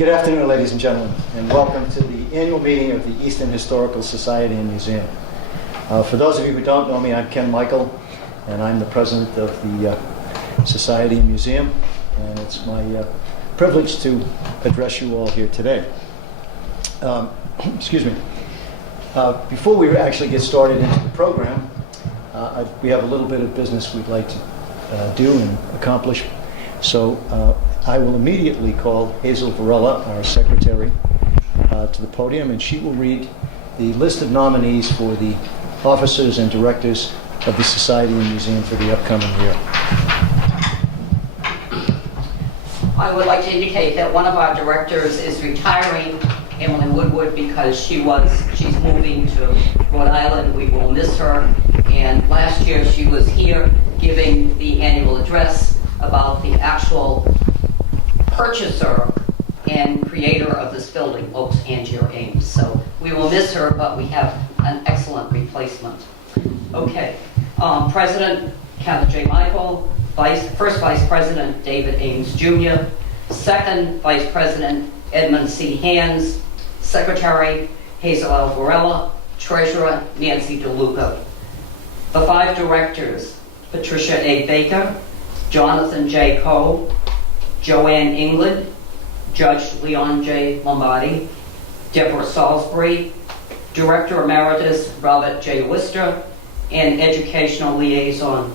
Good afternoon, ladies and gentlemen, and welcome to the annual meeting of the Easton Historical Society and Museum. For those of you who don't know me, I'm Ken Michael, and I'm the president of the Society and Museum, and it's my privilege to address you all here today. Excuse me. Before we actually get started into the program, we have a little bit of business we'd like to do and accomplish. So I will immediately call Hazel Varela, our secretary, to the podium, and she will read the list of nominees for the officers and directors of the Society and Museum for the upcoming year. I would like to indicate that one of our directors is retiring, Emily Woodward, because she's moving to Rhode Island. We will miss her. And last year she was here giving the annual address about the actual purchaser and creator of this building, Oaks Angier Ames. So we will miss her, but we have an excellent replacement. Okay, President Kevin J. Michael, First Vice President David Ames Jr., Second Vice President Edmund C. Hands, Secretary Hazel L. Varela, Treasurer Nancy DeLuca. The five directors: Patricia A. Baker, Jonathan J. Coe, Joanne England, Judge Leon J. Lombardi, Deborah Salisbury, Director Emeritus Robert J. Worcester, and Educational Liaison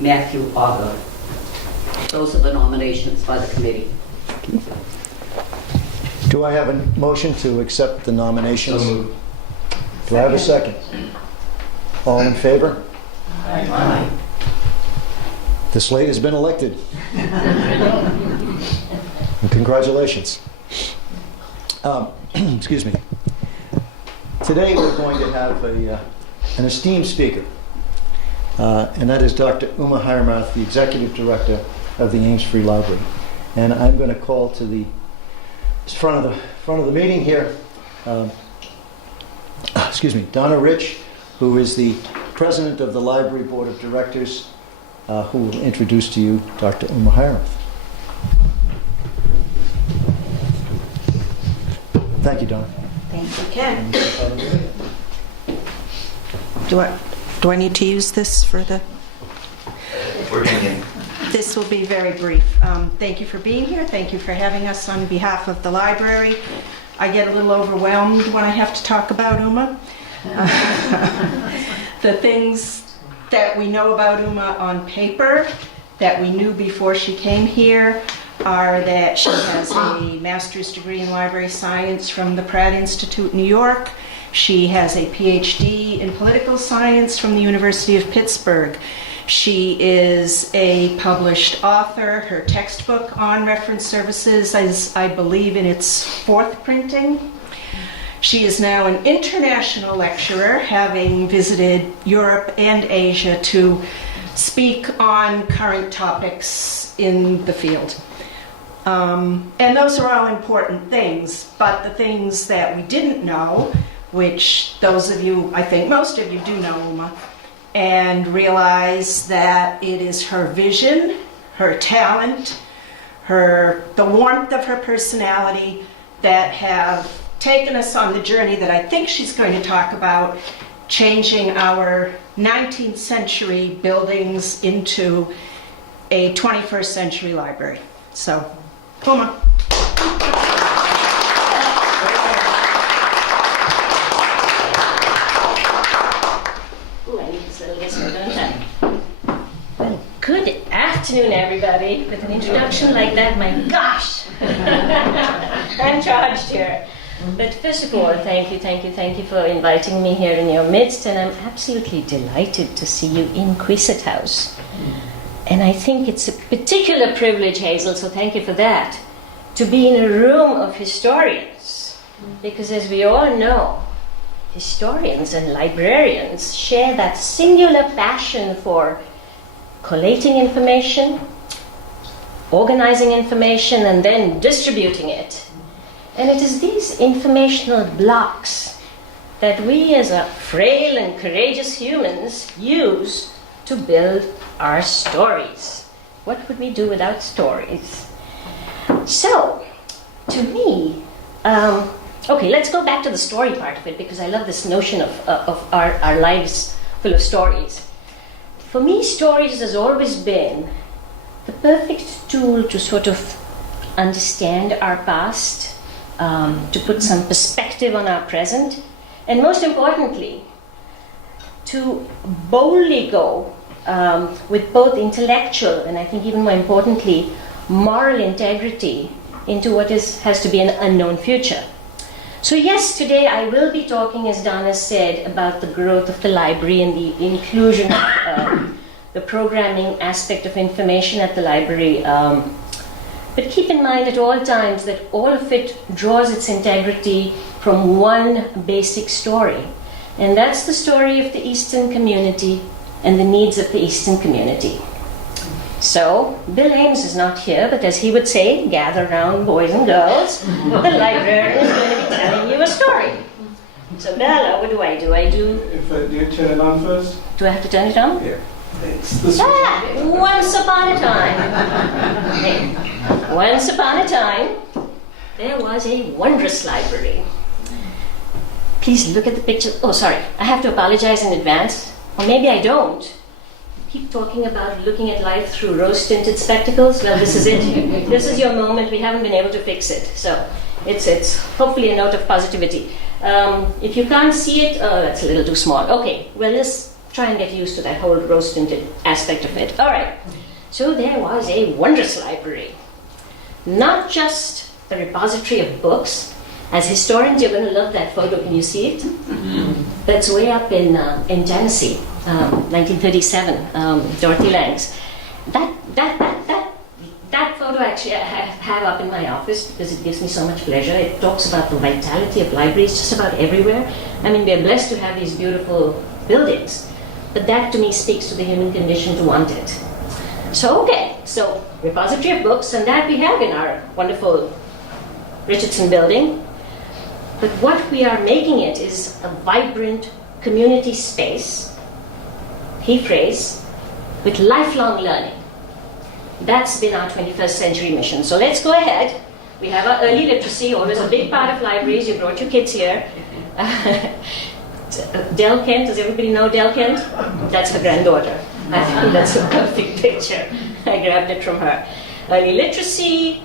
Matthew Auger. Those are the nominations by the committee. Do I have a motion to accept the nominations? So moved. Do I have a second? All in favor? Aye. The slate has been elected. And congratulations. Excuse me. Today we're going to have an esteemed speaker, and that is Dr. Uma Hiremath, the Executive Director of the Ames Free Library. And I'm going to call to the front of the meeting here, excuse me, Donna Rich, who is the President of the Library Board of Directors, who will introduce to you Dr. Uma Hiremath. Thank you, Donna. Thank you, Ken. Do I need to use this for the... We're getting This will be very brief. Thank you for being here. Thank you for having us on behalf of the library. I get a little overwhelmed when I have to talk about Uma. The things that we know about Uma on paper, that we knew before she came here, are that she has a master's degree in library science from the Pratt Institute, New York. She has a PhD in political science from the University of Pittsburgh. She is a published author. Her textbook on reference services is, I believe, in its fourth printing. She is now an international lecturer, having visited Europe and Asia to speak on current topics in the field. And those are all important things, but the things that we didn't know, which those of you, I think most of you do know Uma, and realize that it is her vision, her talent, the warmth of her personality that have taken us on the journey that I think she's going to talk about, changing our 19th century buildings into a 21st century library. So, Uma. Good afternoon, everybody. With an introduction like that, my gosh, I'm charged here. But first of all, thank you for inviting me here in your midst, and I'm absolutely delighted to see you in Queset House. And I think it's a particular privilege, Hazel, so thank you for that, to be in a room of historians. Because as we all know, historians and librarians share that singular passion for collating information, organizing information, and then distributing it. And it is these informational blocks that we as a frail and courageous humans use to build our stories. What would we do without stories? So, to me, okay, let's go back to the story part of it because I love this notion of our lives full of stories. For me, stories has always been the perfect tool to sort of understand our past, to put some perspective on our present, and most importantly, to boldly go with both intellectual and I think even more importantly, moral integrity into what has to be an unknown future. So yes, today I will be talking, as Donna said, about the growth of the library and the inclusion of the programming aspect of information at the library. But keep in mind at all times that all of it draws its integrity from one basic story. And that's the story of the Easton community and the needs of the Easton community. So, Bill Ames is not here, but as he would say, gather round, boys and girls. The librarian is going to be telling you a story. So, Bella, what do? If you turn it on first? Do I have to turn it on? Yeah. It's this Once upon a time. Once upon a time, there was a wondrous library. Please look at the picture. Oh, sorry. I have to apologize in advance. Or maybe I don't. Keep talking about looking at life through rose-tinted spectacles. Well, this is it. This is your moment. We haven't been able to fix it. So it's hopefully a note of positivity. If you can't see it, that's a little too small. Okay, well, let's try and get used to that whole rose-tinted aspect of it. All right. So there was a wondrous library. Not just a repository of books. As historians, you're going to love that photo. Can you see it? That's way up in Tennessee, 1937, Dorothy Lang's. That photo actually I have up in my office because it gives me so much pleasure. It talks about the vitality of libraries just about everywhere. I mean, we're blessed to have these beautiful buildings, but that to me speaks to the human condition to want it. So, okay, so repository of books, and that we have in our wonderful Richardson building. But what we are making it is a vibrant community space, key phrase, with lifelong learning. That's been our 21st century mission. So let's go ahead. We have our early literacy, always a big part of libraries. You brought your kids here. Del Kent, does everybody know Del Kent? That's her granddaughter. I think that's a perfect picture. I grabbed it from her. Early literacy.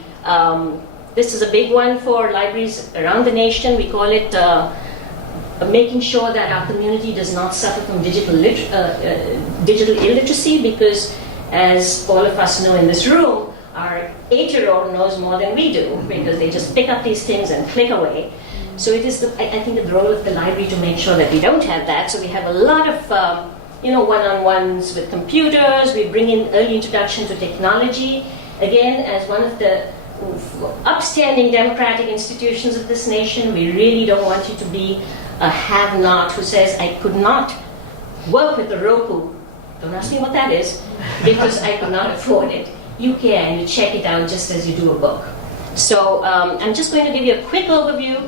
This is a big one for libraries around the nation. We call it making sure that our community does not suffer from digital illiteracy, because as all of us know in this room, our 8-year-old knows more than we do because they just pick up these things and click away. So it is, I think, the role of the library to make sure that we don't have that. So we have a lot of one-on-ones with computers. We bring in early introduction to technology. Again, as one of the upstanding democratic institutions of this nation, we really don't want you to be a have-not who says, I could not work with the Roku. Don't ask me what that is, because I could not afford it. You can, you check it out just as you do a book. So I'm just going to give you a quick overview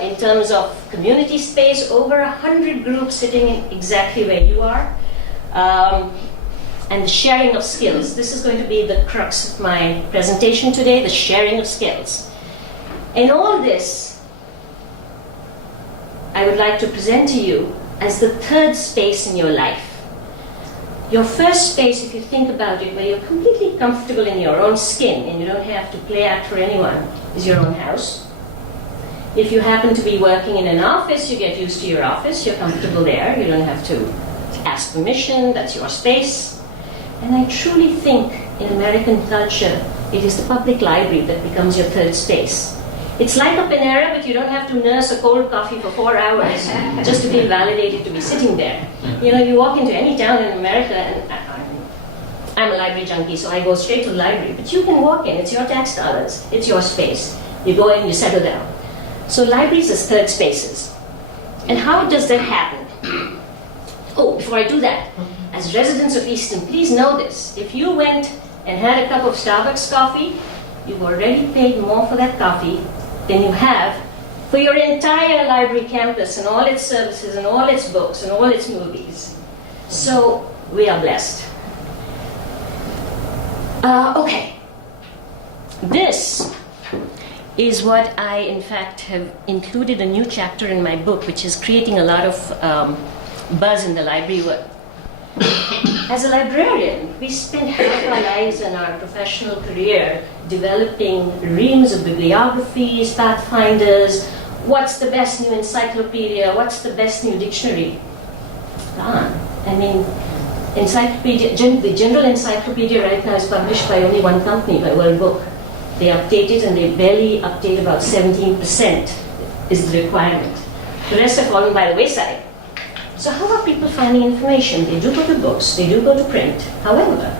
in terms of community space, over 100 groups sitting in exactly where you are. And the sharing of skills. This is going to be the crux of my presentation today, the sharing of skills. And all this, I would like to present to you as the third space in your life. Your first space, if you think about it, where you're completely comfortable in your own skin and you don't have to play act for anyone, is your own house. If you happen to be working in an office, you get used to your office, you're comfortable there, you don't have to ask permission, that's your space. And I truly think in American culture, it is the public library that becomes your third space. It's like a Panera, but you don't have to nurse a cold coffee for 4 hours just to be validated to be sitting there. You know, you walk into any town in America, and I'm a library junkie, so I go straight to the library. But you can walk in, it's your tax dollars, it's your space. You go in, you settle down. So libraries as third spaces. And how does that happen? Oh, before I do that, as residents of Easton, please know this. If you went and had a cup of Starbucks coffee, you've already paid more for that coffee than you have for your entire library campus and all its services and all its books and all its movies. So we are blessed. Okay. This is what I, in fact, have included a new chapter in my book, which is creating a lot of buzz in the library world. As a librarian, we spend half our lives in our professional career developing reams of bibliographies, pathfinders, what's the best new encyclopedia, what's the best new dictionary. I mean, the General Encyclopedia right now is published by only one company, by World Book. They update it and they barely update about 17% is the requirement. The rest have fallen by the wayside. So how are people finding information? They do go to books, they do go to print. However,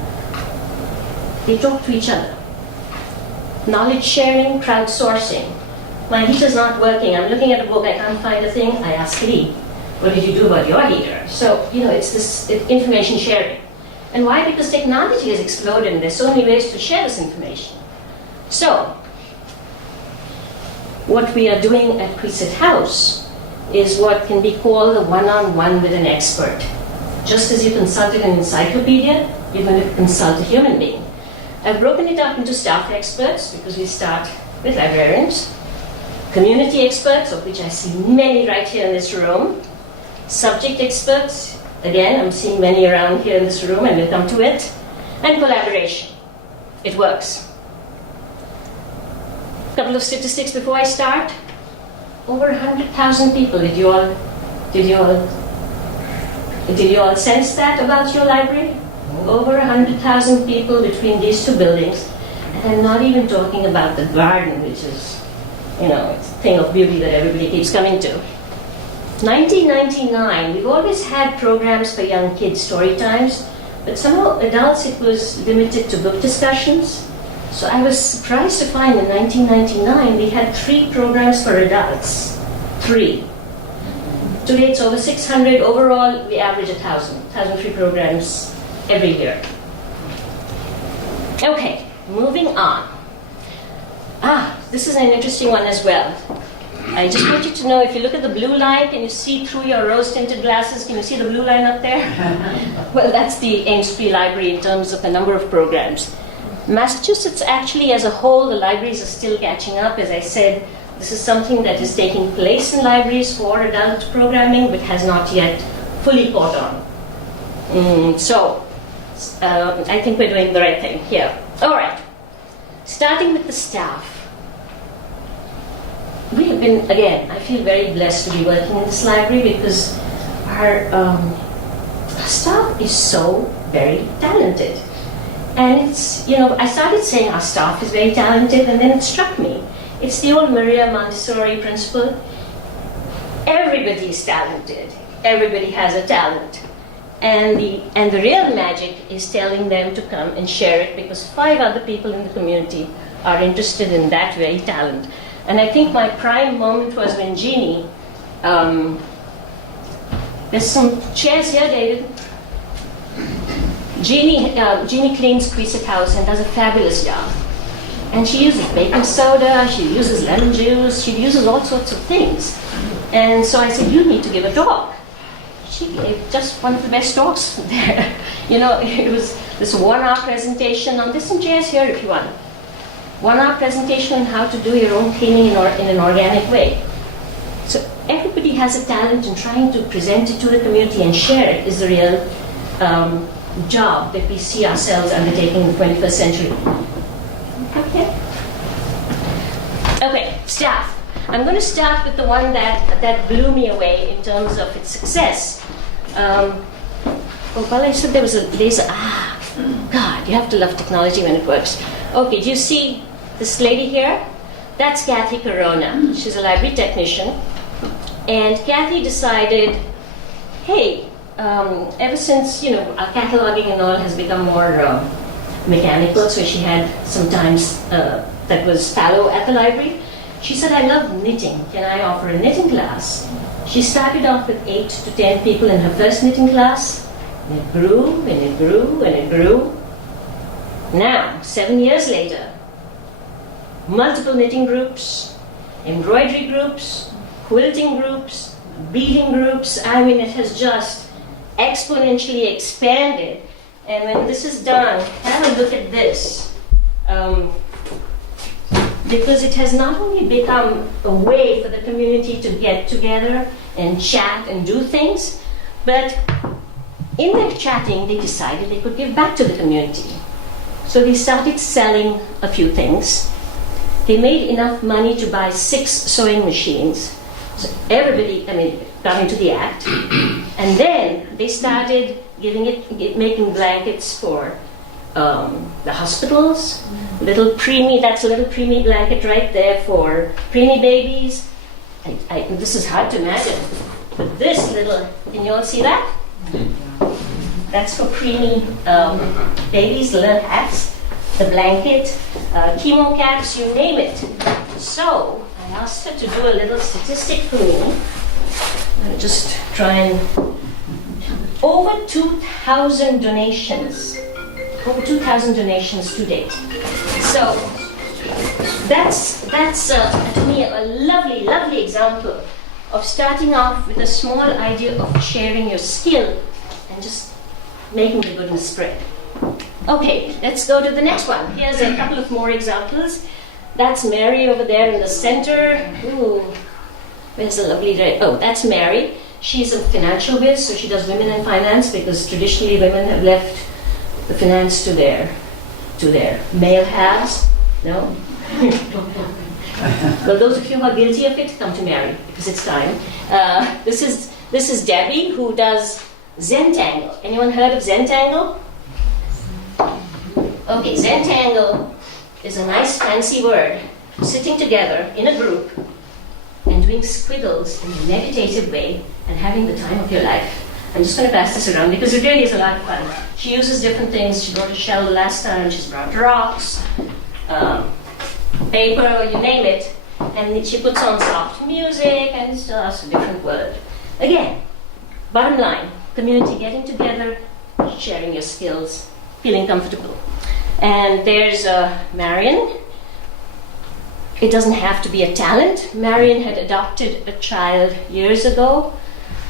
they talk to each other. Knowledge sharing, crowdsourcing. My heater's not working. I'm looking at a book, I can't find a thing. I ask Lee, what did you do about your heater? So, it's this information sharing. And why? Because technology has exploded and there's so many ways to share this information. So, what we are doing at Queset House is what can be called a one-on-one with an expert. Just as you consulted an encyclopedia, you're going to consult a human being. I've broken it up into staff experts, because we start with librarians, community experts, of which I see many right here in this room, subject experts, again, I'm seeing many around here in this room, and we'll come to it, and collaboration. It works. A couple of statistics before I start. Over 100,000 people. Did you all sense that about your library? Over 100,000 people between these two buildings. And I'm not even talking about the garden, which is, it's a thing of beauty that everybody keeps coming to. 1999, we've always had programs for young kids, story times, but somehow adults it was limited to book discussions. So I was surprised to find in 1999 we had 3 programs for adults. 3. Today it's over 600. Overall, we average 1,000 free programs every year. Okay, moving on. This is an interesting one as well. I just want you to know, if you look at the blue line, can you see through your rose-tinted glasses? Can you see the blue line up there? Well, that's the Amesbury Library in terms of the number of programs. Massachusetts, actually, as a whole, the libraries are still catching up. As I said, this is something that is taking place in libraries for adult programming, but has not yet fully caught on. So, I think we're doing the right thing here. All right. Starting with the staff. We have been, again, I feel very blessed to be working in this library because our staff is so very talented. And it's, I started saying our staff is very talented, and then it struck me. It's the old Maria Montessori principle. Everybody is talented. Everybody has a talent. And the real magic is telling them to come and share it, because 5 other people in the community are interested in that very talent. And I think my prime moment was when Jeannie, there's some chairs here, David. Jeannie cleans Queset House and does a fabulous job. And she uses baking soda, she uses lemon juice, she uses all sorts of things. And so I said, you need to give a talk. She gave just one of the best talks there. It was this 1-hour presentation on, there's some chairs here if you want. 1-hour presentation on how to do your own cleaning in an organic way. So everybody has a talent, and trying to present it to the community and share it is the real job that we see ourselves undertaking in the 21st century. Okay, staff. I'm going to start with the one that blew me away in terms of its success. I said there's a God, you have to love technology when it works. Okay, do you see this lady here? That's Kathy Corona. She's a library technician. And Kathy decided, hey, ever since, our cataloging and all has become more mechanical, so she had sometimes that was fallow at the library. She said, I love knitting. Can I offer a knitting class? She started off with 8 to 10 people in her first knitting class. And it grew, and it grew, and it grew. Now, 7 years later, multiple knitting groups, embroidery groups, quilting groups, beading groups. It has just exponentially expanded. And when this is done, have a look at this. because it has not only become a way for the community to get together and chat and do things, but in their chatting, they decided they could give back to the community. So they started selling a few things. They made enough money to buy 6 sewing machines. So everybody, got into the act. And then they started making blankets for the hospitals. That's a little preemie blanket right there for preemie babies. This is hard to imagine. But this little, can you all see that? That's for preemie babies, little hats, the blanket, chemo caps, you name it. So I asked her to do a little statistic for me. I'll just try and... Over 2,000 donations. Over 2,000 donations to date. So that's to me a lovely, lovely example of starting off with a small idea of sharing your skill and just making the goodness spread. Okay, let's go to the next one. Here's a couple of more examples. That's Mary over there in the center. Ooh, where's the lovely red? Oh, that's Mary. She's a financial whiz, so she does women in finance because traditionally women have left the finance to their male halves. No? Well, those of you who are guilty of it, come to Mary because it's time. This is Debbie who does Zentangle. Anyone heard of Zentangle? Okay, Zentangle is a nice fancy word. Sitting together in a group and doing squiggles in a meditative way and having the time of your life. I'm just going to pass this around because it really is a lot of fun. She uses different things. She brought a shell the last time. She's brought rocks, paper, you name it. And she puts on soft music and it's just a different world. Again, bottom line, community getting together, sharing your skills, feeling comfortable. And there's Marion. It doesn't have to be a talent. Marion had adopted a child years ago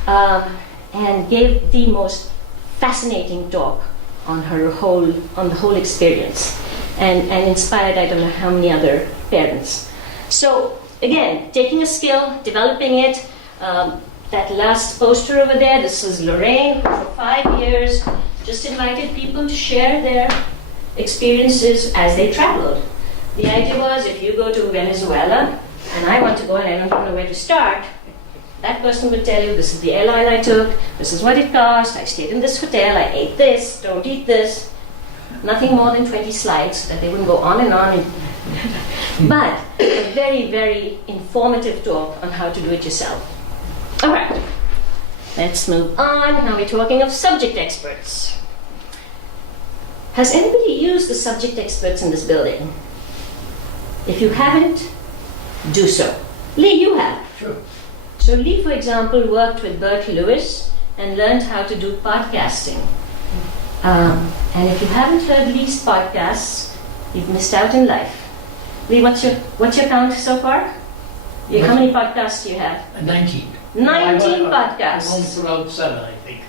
and gave the most fascinating talk on the whole experience and inspired I don't know how many other parents. So again, taking a skill, developing it. That last poster over there, this is Lorraine, who for 5 years just invited people to share their experiences as they traveled. The idea was if you go to Venezuela and I want to go and I don't know where to start, that person would tell you, this is the airline I took, this is what it cost, I stayed in this hotel, I ate this, don't eat this. Nothing more than 20 slides so that they wouldn't go on and on. But a very, very informative talk on how to do it yourself. All right, let's move on. Now we're talking of subject experts. Has anybody used the subject experts in this building? If you haven't, do so. Lee, you have. Sure. So Lee, for example, worked with Bert Lewis and learned how to do podcasting. And if you haven't heard Lee's podcasts, you've missed out in life. Lee, what's your count so far? How many podcasts do you have? 19. 19 I podcasts. only put out 7, I think.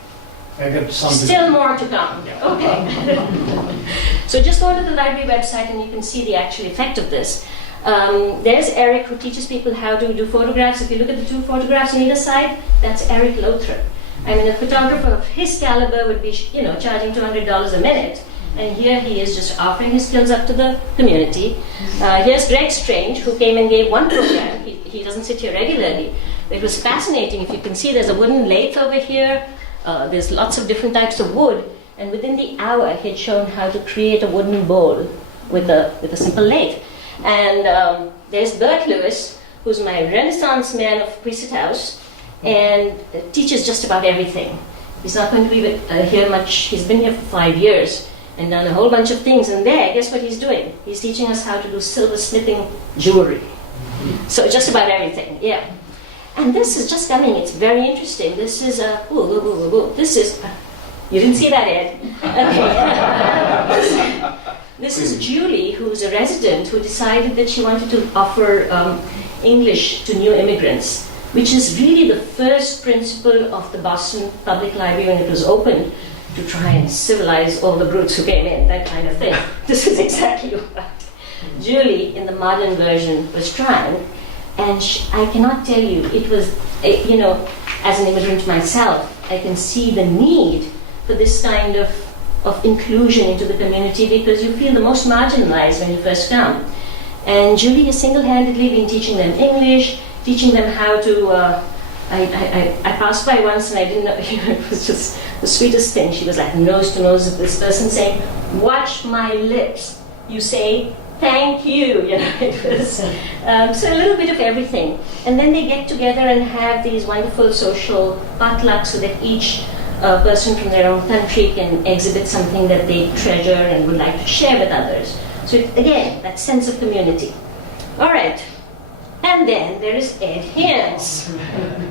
I got some. Still more to come. Yeah. Okay. So just go to the library website and you can see the actual effect of this. There's Eric who teaches people how to do photographs. If you look at the 2 photographs on either side, that's Eric Lothrop. I mean, a photographer of his caliber would be, charging $200 a minute. And here he is just offering his skills up to the community. Here's Greg Strange, who came and gave one program. He doesn't sit here regularly. It was fascinating. If you can see, there's a wooden lathe over here. There's lots of different types of wood. And within the hour, he had shown how to create a wooden bowl with a simple lathe. And there's Bert Lewis, who's my Renaissance man of Queset House, and teaches just about everything. He's not going to be here much. He's been here for 5 years and done a whole bunch of things. And there, guess what he's doing? He's teaching us how to do silversmithing jewelry. So just about everything, yeah. And this is just coming. It's very interesting. This is this is. You didn't see that, Ed? Okay. This is Julie, who's a resident who decided that she wanted to offer English to new immigrants, which is really the first principle of the Boston Public Library when it was opened, to try and civilize all the brutes who came in, that kind of thing. This is exactly Julie, in the modern version, was trying. And I cannot tell you, it was, as an immigrant myself, I can see the need for this kind of inclusion into the community because you feel the most marginalized when you first come. And Julie has single-handedly been teaching them English, teaching them how to, I passed by once and I didn't know, it was just the sweetest thing. She was like nose to nose with this person saying, "Watch my lips." You say, "Thank you." It was so a little bit of everything. And then they get together and have these wonderful social potlucks so that each person from their own country can exhibit something that they treasure and would like to share with others. So again, that sense of community. All right. And then there is Ed Haynes.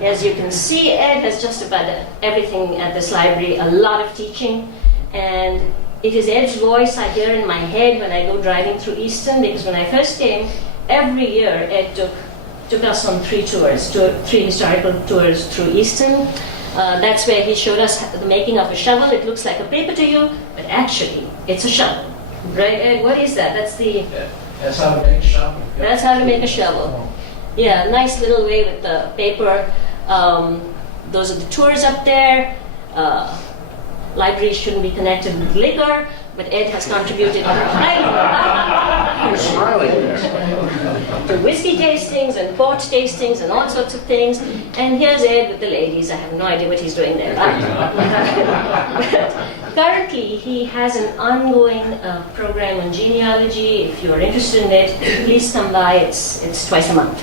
As you can see, Ed has just about everything at this library, a lot of teaching. And it is Ed's voice I hear in my head when I go driving through Easton, because when I first came, every year Ed took us on three historical tours through Easton. That's where he showed us the making of a shovel. It looks like a paper to you, but actually it's a shovel. Right, Ed? What is that? That's how to make a shovel. That's how to make a shovel. Yeah, nice little way with the paper. Those are the tours up there. Libraries shouldn't be connected with liquor, but Ed has contributed You're smiling there. to whiskey tastings and port tastings and all sorts of things. And here's Ed with the ladies. I have no idea what he's doing there. But currently, he has an ongoing program on genealogy. If you're interested in it, please come by. It's twice a month.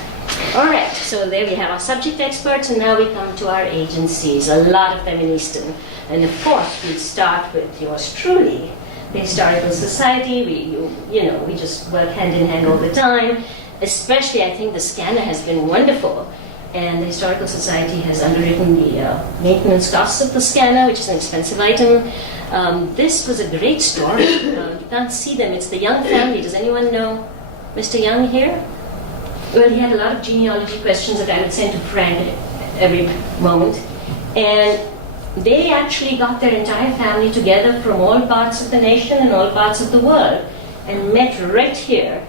All right, so there we have our subject experts, and now we come to our agencies, a lot of them in Easton. And of course, we start with yours truly, the Historical Society. We just work hand in hand all the time. Especially, I think the scanner has been wonderful. And the Historical Society has underwritten the maintenance costs of the scanner, which is an expensive item. This was a great story. You can't see them. It's the Young family. Does anyone know Mr. Young here? Well, he had a lot of genealogy questions that I would send to Frank every moment. And they actually got their entire family together from all parts of the nation and all parts of the world and met right here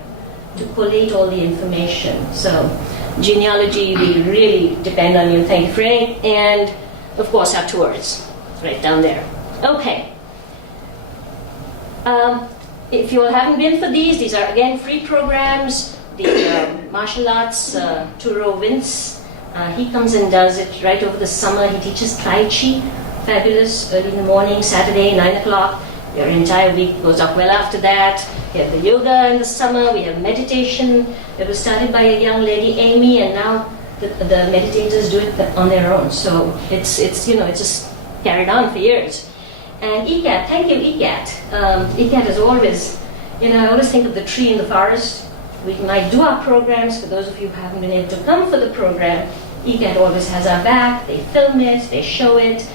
to collate all the information. So genealogy, we really depend on you. Thank you, Frank. And, of course, our tours right down there. Okay. If you all haven't been for these are, again, free programs. The martial arts, Turo Vince, he comes and does it right over the summer. He teaches Tai Chi, fabulous, early in the morning, Saturday, 9 o'clock. Your entire week goes up well after that. We have the yoga in the summer. We have meditation. It was started by a young lady, Amy, and now the meditators do it on their own. So it's just carried on for years. And ECAT, thank you, ECAT. ECAT is always, I always think of the tree in the forest. We might do our programs. For those of you who haven't been able to come for the program, ECAT always has our back. They film it, they show it,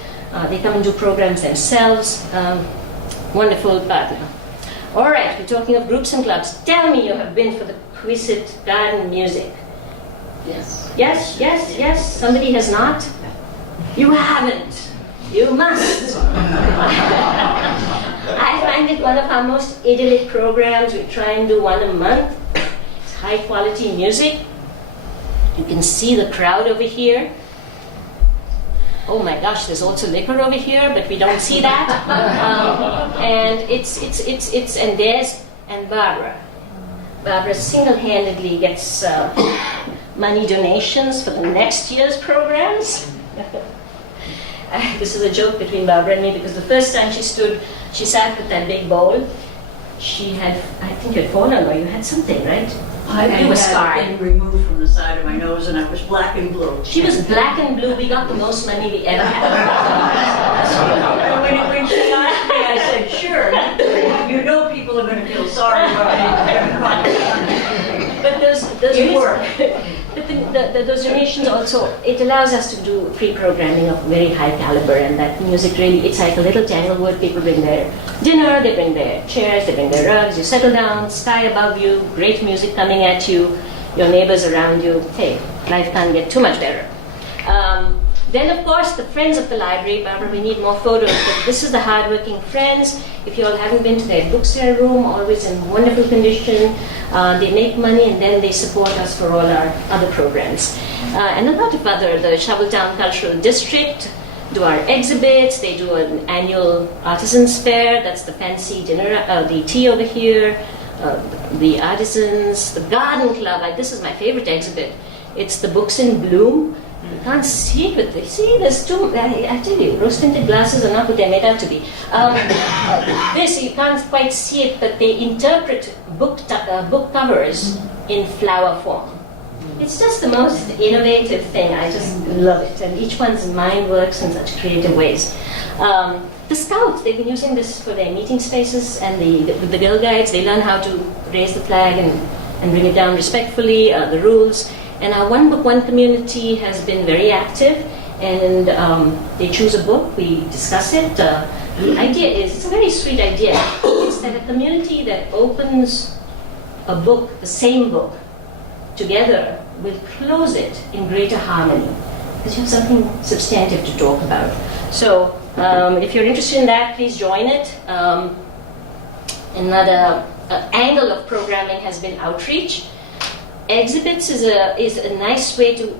they come and do programs themselves. Wonderful partner. All right, we're talking of groups and clubs. Tell me you have been for the Queset Garden Music. Yes. Yes, yes, yes. Somebody has not? You haven't. You must. I find it one of our most idyllic programs. We try and do one a month. It's high quality music. You can see the crowd over here. Oh my gosh, there's also liquor over here, but we don't see that. And and Barbara. Barbara single-handedly gets money donations for the next year's programs. This is a joke between Barbara and me because the first time she sat with that big bowl. She had, I think you had fallen or you had something, right? I You were scarred. had been removed from the side of my nose and I was black and blue. She was black and blue. We got the most money we ever had. And when she asked me, I said, sure. You know people are going to feel sorry about me. But those those donations also, it allows us to do free programming of very high caliber, and that music really, it's like a little Tanglewood. People bring their dinner, they bring their chairs, they bring their rugs, you settle down, sky above you, great music coming at you, your neighbors around you. Hey, life can't get too much better. Then, of course, the friends of the library. Barbara, we need more photos, but this is the hardworking friends. If you all haven't been to their book sale room, always in wonderful condition. They make money and then they support us for all our other programs. And a lot of other, the Shoveltown Cultural District do our exhibits. They do an annual Artisans Fair. That's the fancy dinner, the tea over here. The Artisans, the Garden Club. This is my favorite exhibit. It's the books in bloom. You can't see it, but see, there's two. I tell you, rose-tinted glasses are not what they're made out to be. This, you can't quite see it, but they interpret book covers in flower form. It's just the most innovative thing. I just love it. And each one's mind works in such creative ways. The Scouts, they've been using this for their meeting spaces, and the Girl Guides, they learn how to raise the flag and bring it down respectfully, the rules. And our One Book, One Community has been very active, and they choose a book, we discuss it. The idea is, it's a very sweet idea. It's that a community that opens a book, the same book, together will close it in greater harmony, because you have something substantive to talk about. So if you're interested in that, please join it. Another angle of programming has been outreach. Exhibits is a nice way to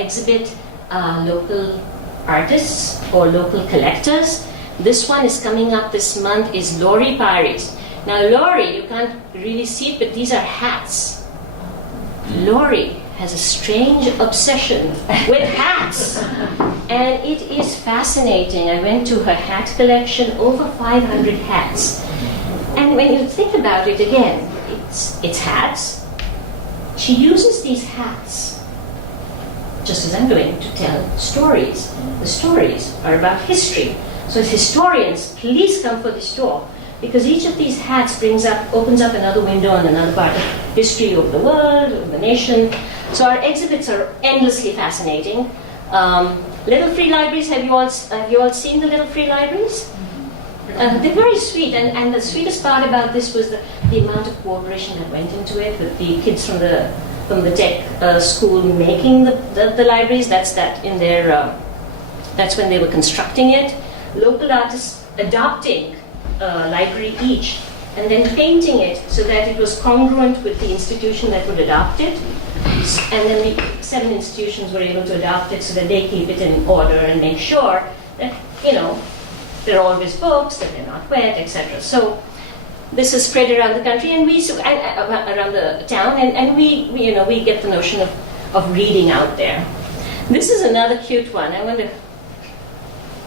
exhibit local artists or local collectors. This one is coming up this month, is Laurie Paris. Now Laurie, you can't really see it, but these are hats. Laurie has a strange obsession with hats, and it is fascinating. I went to her hat collection, over 500 hats. And when you think about it again, it's hats. She uses these hats, just as I'm doing, to tell stories. The stories are about history. So as historians, please come for this talk, because each of these hats opens up another window on another part of history of the world, of the nation. So our exhibits are endlessly fascinating. Little Free Libraries, have you all seen the Little Free Libraries? They're very sweet, and the sweetest part about this was the amount of cooperation that went into it with the kids from the tech school making the libraries. That's when they were constructing it. Local artists adopting a library each, and then painting it so that it was congruent with the institution that would adopt it. And then the 7 institutions were able to adopt it so that they keep it in order and make sure that, there are always books, that they're not wet, etc. So this is spread around the country and around the town, and we get the notion of reading out there. This is another cute one. I wonder,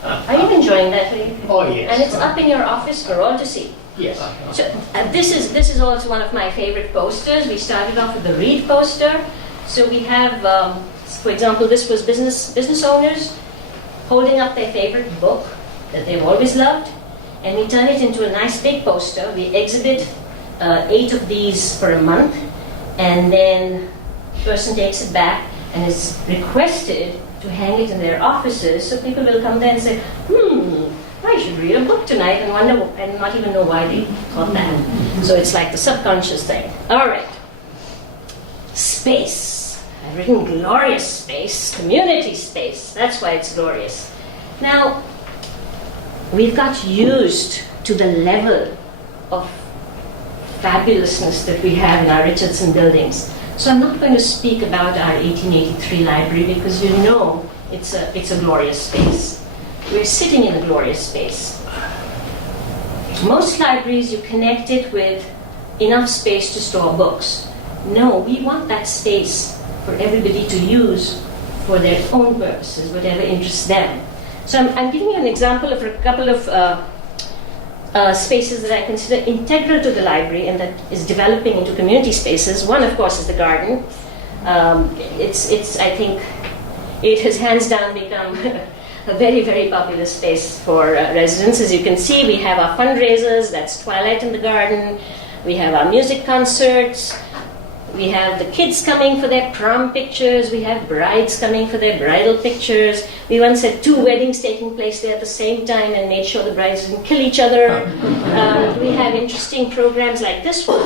are you enjoying that? Oh, yes. And it's up in your office for all to see. Yes. So this is also one of my favorite posters. We started off with the Read poster. So we have, for example, this was business owners holding up their favorite book that they've always loved, and we turn it into a nice big poster. We exhibit 8 of these for a month, and then the person takes it back and is requested to hang it in their offices, so people will come there and say, I should read a book tonight, and wonder and not even know why they thought that. So it's like the subconscious thing. All right. Space. I've written glorious space, community space. That's why it's glorious. Now, we've got used to the level of fabulousness that we have in our Richardson buildings. So I'm not going to speak about our 1883 library, because it's a glorious space. We're sitting in a glorious space. Most libraries, you connect it with enough space to store books. No, we want that space for everybody to use for their own purposes, whatever interests them. So I'm giving you an example of a couple of spaces that I consider integral to the library and that is developing into community spaces. One, of course, is the garden. I think it has hands down become a very, very popular space for residents. As you can see, we have our fundraisers, that's Twilight in the Garden. We have our music concerts. We have the kids coming for their prom pictures. We have brides coming for their bridal pictures. We once had 2 weddings taking place there at the same time and made sure the brides didn't kill each other. We have interesting programs like this one,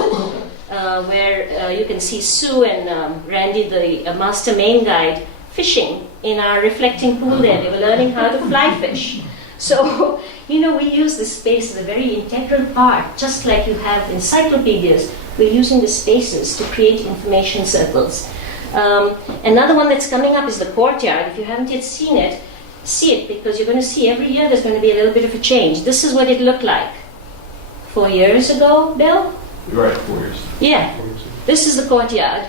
where you can see Sue and Randy, the master main guide, fishing in our reflecting pool there. They were learning how to fly fish. So, we use this space as a very integral part, just like you have encyclopedias. We're using the spaces to create information circles. Another one that's coming up is the Courtyard. If you haven't yet seen it, see it, because you're going to see every year there's going to be a little bit of a change. This is what it looked like 4 years ago, Bill? You're right, 4 years. Yeah. 4 years ago. This is the Courtyard.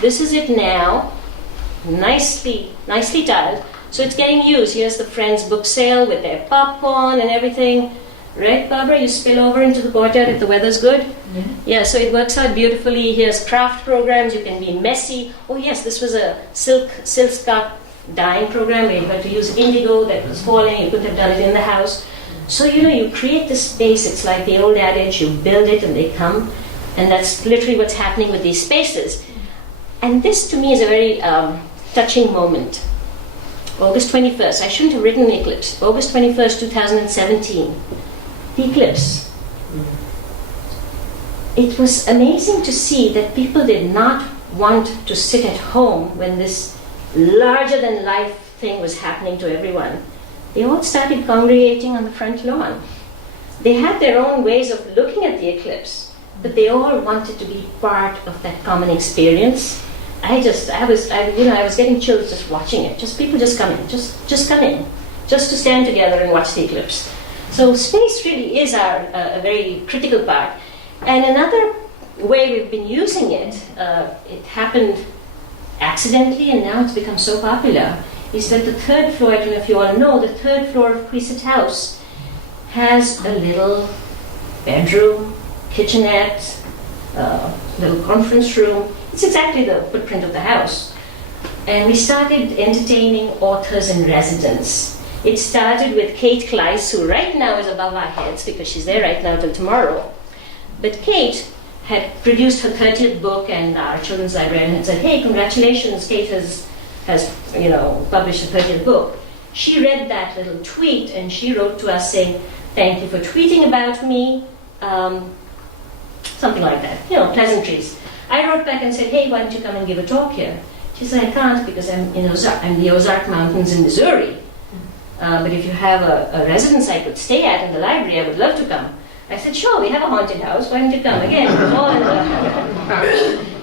This is it now, nicely tiled. So it's getting used. Here's the Friends book sale with their popcorn and everything. Right, Barbara? You spill over into the Courtyard if the weather's good? Yeah, so it works out beautifully. Here's craft programs. You can be messy. Oh yes, this was a silk scarf dyeing program where you had to use indigo that was falling. You couldn't have done it in the house. So, you create this space. It's like the old adage, you build it and they come. And that's literally what's happening with these spaces. And this, to me, is a very touching moment. August 21st. I shouldn't have written the eclipse. August 21st, 2017. The eclipse. It was amazing to see that people did not want to sit at home when this larger-than-life thing was happening to everyone. They all started congregating on the front lawn. They had their own ways of looking at the eclipse, but they all wanted to be part of that common experience. I was getting chills just watching it. People just come in, just come in, just to stand together and watch the eclipse. So space really is a very critical part. And another way we've been using it, it happened accidentally and now it's become so popular, is that the third floor, I don't know if you all know, the third floor of Queset house has a little bedroom, kitchenette, little conference room. It's exactly the footprint of the house. And we started entertaining authors in residence. It started with Kate Kleiss, who right now is above our heads because she's there right now till tomorrow. But Kate had produced her 30th book, and our children's librarian had said, "Hey, congratulations, Kate has published her 30th book." She read that little tweet and she wrote to us saying, "Thank you for tweeting about me," something like that, pleasantries. I wrote back and said, "Hey, why don't you come and give a talk here?" She said, "I can't because I'm in the Ozark Mountains in Missouri. But if you have a residence I could stay at in the library, I would love to come." I said, "Sure, we have a haunted house. Why don't you come?" Again,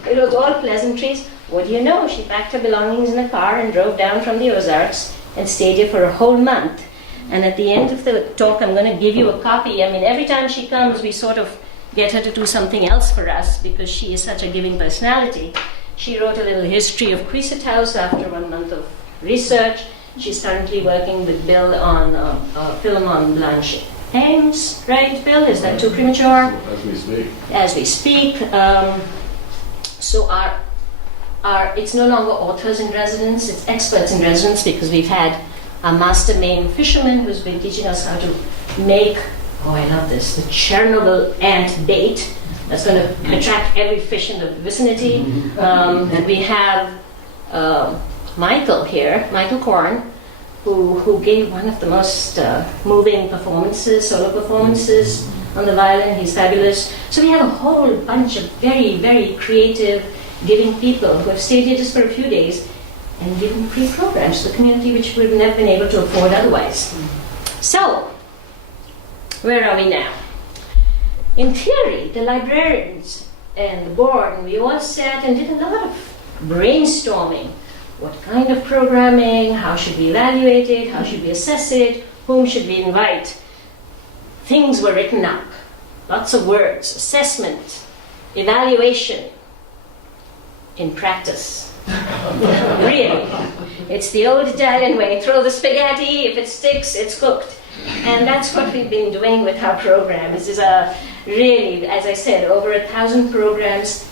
it was all pleasantries. What do you know? She packed her belongings in a car and drove down from the Ozarks and stayed here for a whole month. And at the end of the talk, I'm going to give you a copy. Every time she comes, we sort of get her to do something else for us because she is such a giving personality. She wrote a little history of Queset House after 1 month of research. She's currently working with Bill on a film on Blanche Ames, right, Bill? Is that too premature? As we speak. As we speak. So it's no longer authors in residence, it's experts in residence, because we've had a master Maine fisherman who's been teaching us how to make, I love this, the Chernobyl ant bait that's going to attract every fish in the vicinity. We have Michael here, Michael Korn, who gave one of the most moving performances, solo performances on the violin. He's fabulous. So we have a whole bunch of very, very creative, giving people who have stayed here just for a few days and given free programs to the community which we've never been able to afford otherwise. So, where are we now? In theory, the librarians and the board, and we all sat and did a lot of brainstorming. What kind of programming? How should we evaluate it? How should we assess it? Whom should we invite? Things were written up. Lots of words. Assessment, evaluation, in practice. Really. It's the old Italian way. Throw the spaghetti. If it sticks, it's cooked. And that's what we've been doing with our program. This is really, as I said, over 1,000 programs.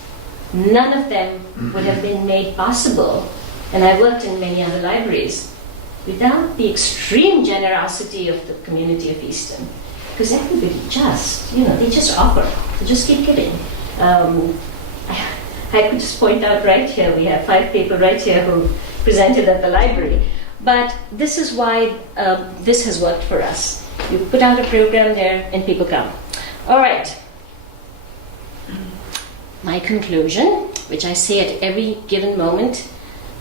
None of them would have been made possible, and I worked in many other libraries, without the extreme generosity of the community of Easton. Because everybody they just offer. They just keep giving. I could just point out right here, we have 5 people right here who presented at the library. But this is why this has worked for us. You put out a program there and people come. All right. My conclusion, which I say at every given moment,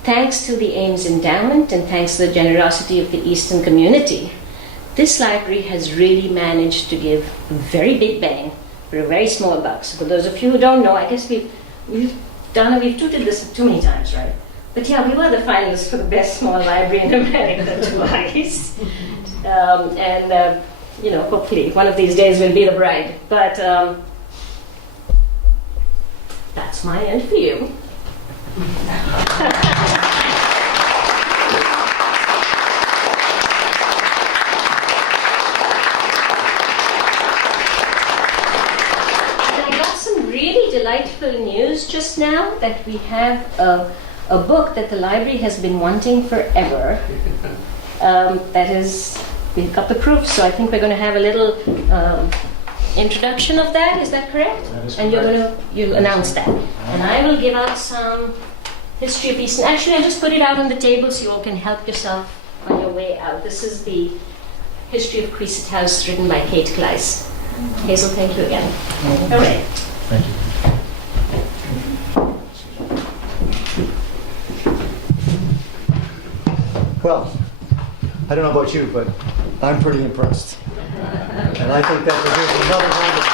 thanks to the Ames Endowment and thanks to the generosity of the Easton community, this library has really managed to give a very big bang for a very small buck. So for those of you who don't know, I guess we've tutored this too many times, right? But yeah, we were the finalists for the best small library in America twice. Hopefully one of these days we'll be the bride. But that's my end for you. Delightful news just now that we have a book that the library has been wanting forever. We've got the proof, so I think we're going to have a little introduction of that. Is that correct? That is and correct. you'll announce that. And I will give out some history of Easton. Actually, I'll just put it out on the table so you all can help yourself on your way out. This is the history of Queset House written by Kate Kleiss. Hazel, thank you again. All right. Thank you. Well, I don't know about you, but I'm pretty impressed. And I think that deserves another round of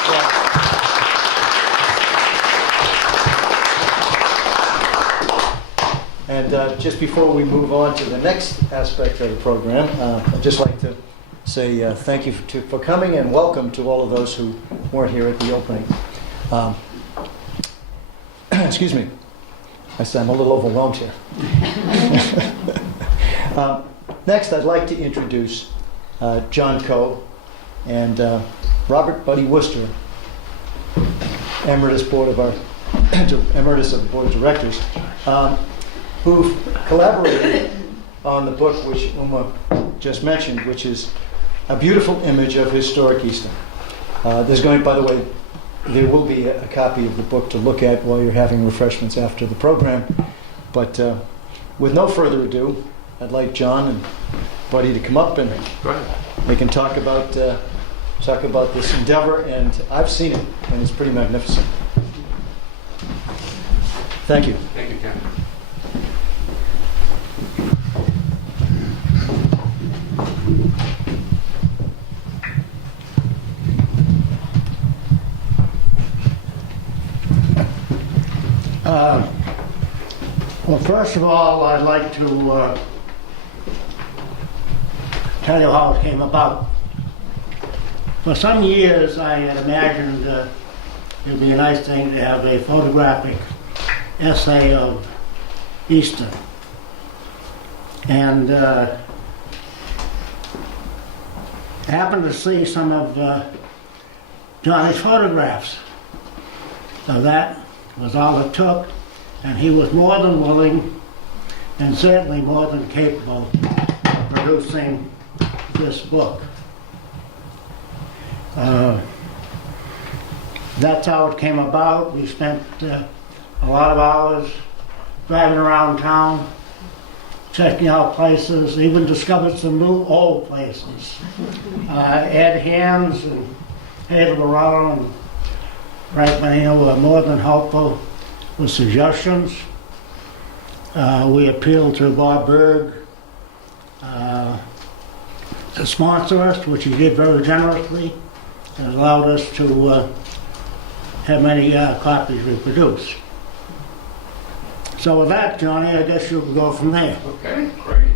applause. And just before we move on to the next aspect of the program, I'd just like to say thank you for coming and welcome to all of those who weren't here at the opening. Excuse me. I'm a little overwhelmed here. Next, I'd like to introduce John Coe and Robert Buddy Worcester, Emeritus of the Board of Directors, who collaborated on the book which Uma just mentioned, which is a beautiful image of historic Easton. By the way, there will be a copy of the book to look at while you're having refreshments after the program. But with no further ado, I'd like John and Buddy to come up and they can talk about this endeavor. And I've seen it, and it's pretty magnificent. Thank you. Thank you, Ken. Well, first of all, I'd like to tell you how it came about. For some years, I had imagined it would be a nice thing to have a photographic essay of Easton. And happened to see some of Johnny's photographs. So that was all it took. And he was more than willing and certainly more than capable of producing this book. That's how it came about. We spent a lot of hours driving around town, checking out places, even discovered some new old places. Ed Hands and Hazel and Frank Manino were more than helpful with suggestions. We appealed to Bob Berg to sponsor us, which he did very generously, and allowed us to have many copies reproduced. So with that, Johnny, I guess you can go from there. Okay, great.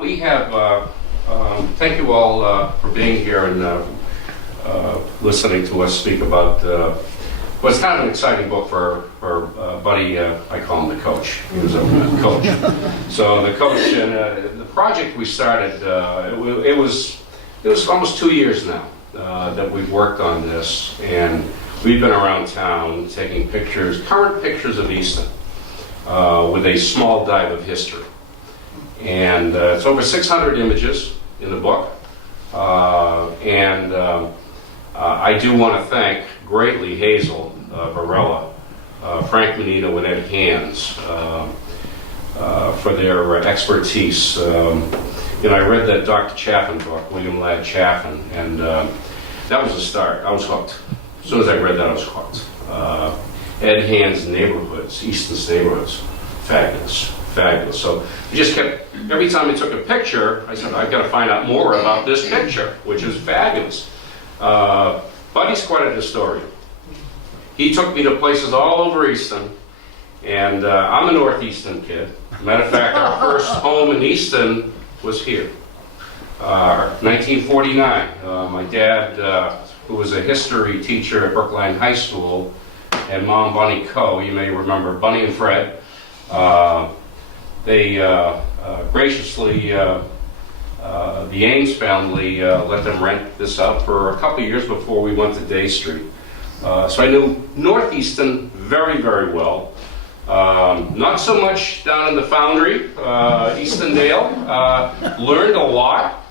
We have, thank you all for being here and listening to us speak about well, it's kind of an exciting book for Buddy. I call him the coach. He was a coach. So the coach and the project we started. It was almost 2 years now that we've worked on this, and we've been around town taking pictures, current pictures of Easton, with a small dive of history. And it's over 600 images in the book, I do want to thank greatly Hazel Varela, Frank Menino, and Ed Hands for their expertise. I read that Dr. Chaffin book, William Ladd Chaffin, and that was the start. I was hooked. As soon as I read that, I was hooked. Ed Hands' Neighborhoods, Easton's Neighborhoods, fabulous, fabulous. So I just kept, every time I took a picture, I said, I've got to find out more about this picture, which is fabulous. Buddy's quite a historian. He took me to places all over Easton, and I'm a North Easton kid. Matter of fact, our first home in Easton was here. 1949, my dad, who was a history teacher at Brookline High School, and Mom, Bunny Coe, you may remember Bunny and Fred, they graciously, the Ames family let them rent this out for a couple of years before we went to Day Street. So I knew Northeastern very, very well. Not so much down in the Foundry, Eastondale. Learned a lot.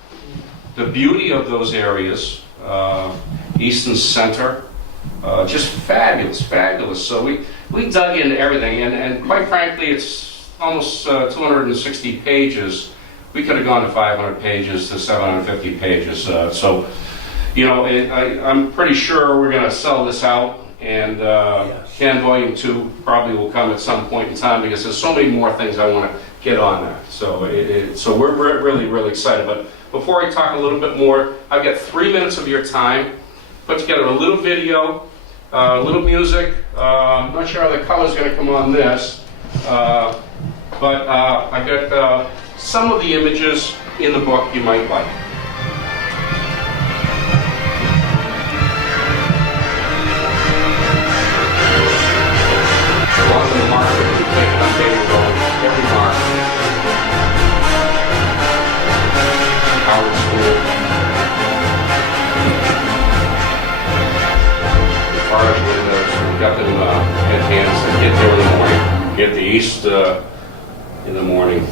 The beauty of those areas, Easton Center, just fabulous, fabulous. So we dug into everything, and quite frankly, it's almost 260 pages. We could have gone to 500 pages to 750 pages. So, you know, I'm pretty sure we're going to sell this out, and Can Volume 2 probably will come at some point in time, because there's so many more things I want to get on that. So, so we're really, really excited. But before I talk a little bit more, I've got 3 minutes of your time. Put together a little video, a little music. I'm not sure how the color's going to come on this, but I've got some of the images in the book you might like. Along the market, we take an updated road every mark. Howard School. As far as windows, we've got them at hands that get there in the morning. Get the east in the morning.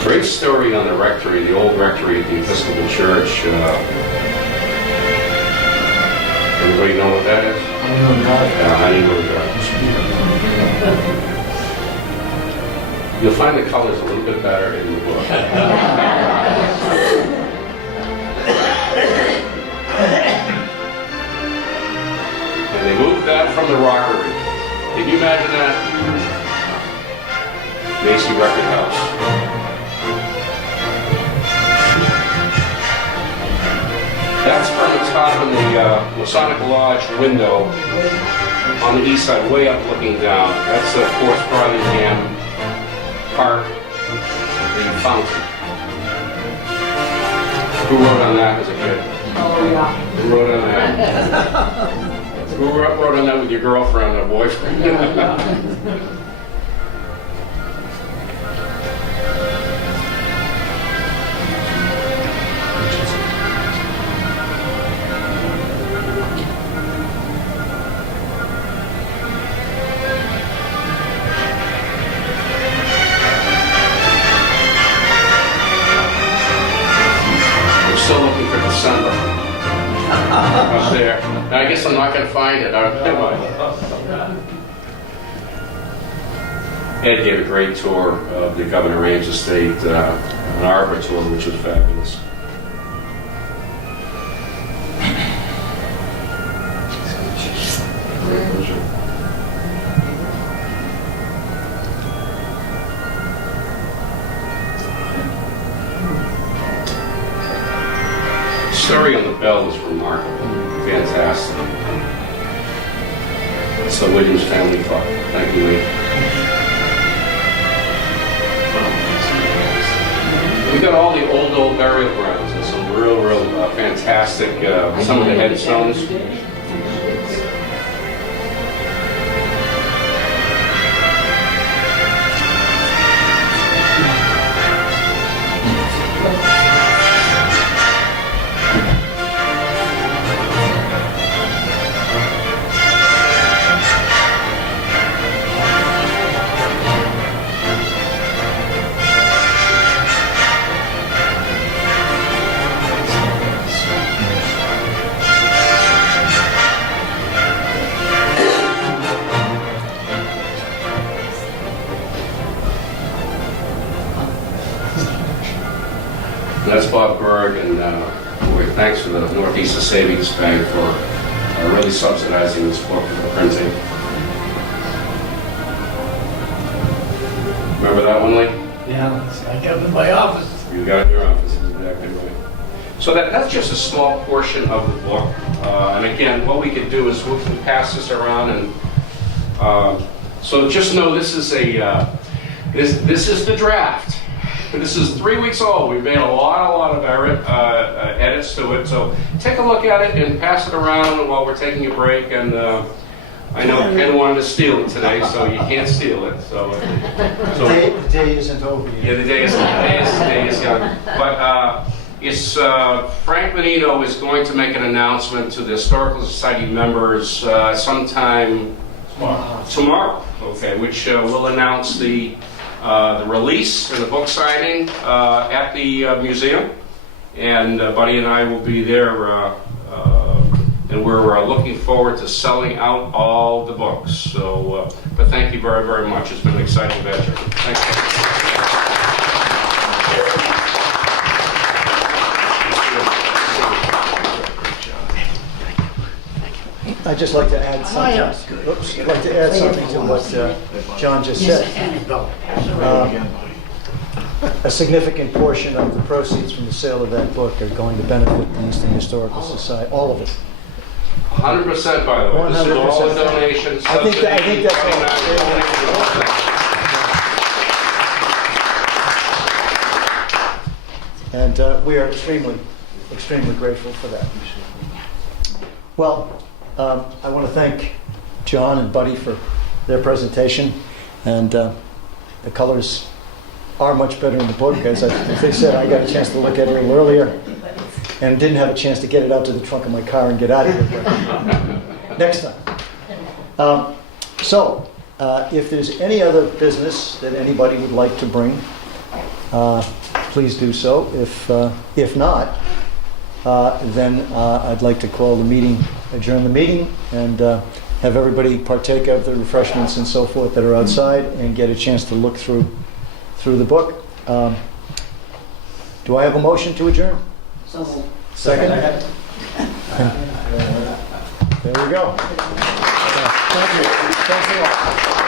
Great story on the rectory, the old rectory at the Episcopal Church. Everybody know what that is? Honeymoon Drive. You'll find the colors a little bit better in the book. And they moved that from the rockery. Can you imagine that? Macy Record House. That's from the top of the Masonic Lodge window on the east side, way up looking down. That's, of course, Farlingham Park, the fountain. Who wrote on that as a kid? Oh, yeah. Who wrote on that? Who wrote on that with your girlfriend or boyfriend? Up there. Now, I guess I'm not going to find it. Ed gave a great tour of the Governor Range Estate, an arbor tour, which was fabulous. The story on the bell is remarkable, fantastic. It's the Williams family clock. Thank you, Lee. We got all the old burial grounds and some real fantastic, some of the headstones. That's Bob Berg, and thanks to the Northeast Savings Bank for really subsidizing this book for the printing. Remember that one, Lee? Yeah, I kept it in my office. You got it in your office, exactly right. So that's just a small portion of the book. And again, what we could do is we can pass this around, and so just know this is this is the draft. This is 3 weeks old. We've made a lot of edits to it. So take a look at it and pass it around while we're taking a break. And I know Ken wanted to steal it today, so you can't steal it. So The day isn't over yet. yeah, the day is young. But it's Frank Menino is going to make an announcement to the Historical Society members sometime tomorrow. Okay, which will announce the release and the book signing at the museum, and Buddy and I will be there, and we're looking forward to selling out all the books. So, but thank you very, very much. It's been an exciting venture. Thank you. I'd just like to add something. Oops, I'd like to add something to what John just said. A significant portion of the proceeds from the sale of that book are going to benefit the Easton Historical Society, all of it. 100%, by the way. This is all the donations. I think that's all. And we are extremely grateful for that. Well, I want to thank John and Buddy for their presentation, and the colors are much better in the book. As they said, I got a chance to look at it a little earlier and didn't have a chance to get it out to the trunk of my car and get out of here. But next time. So, if there's any other business that anybody would like to bring, please do so. If not, then I'd like to call the meeting, adjourn the meeting, and have everybody partake of the refreshments and so forth that are outside and get a chance to look through the book. Do I have a motion to adjourn? So Second? There we go. Thank you. Thanks a lot.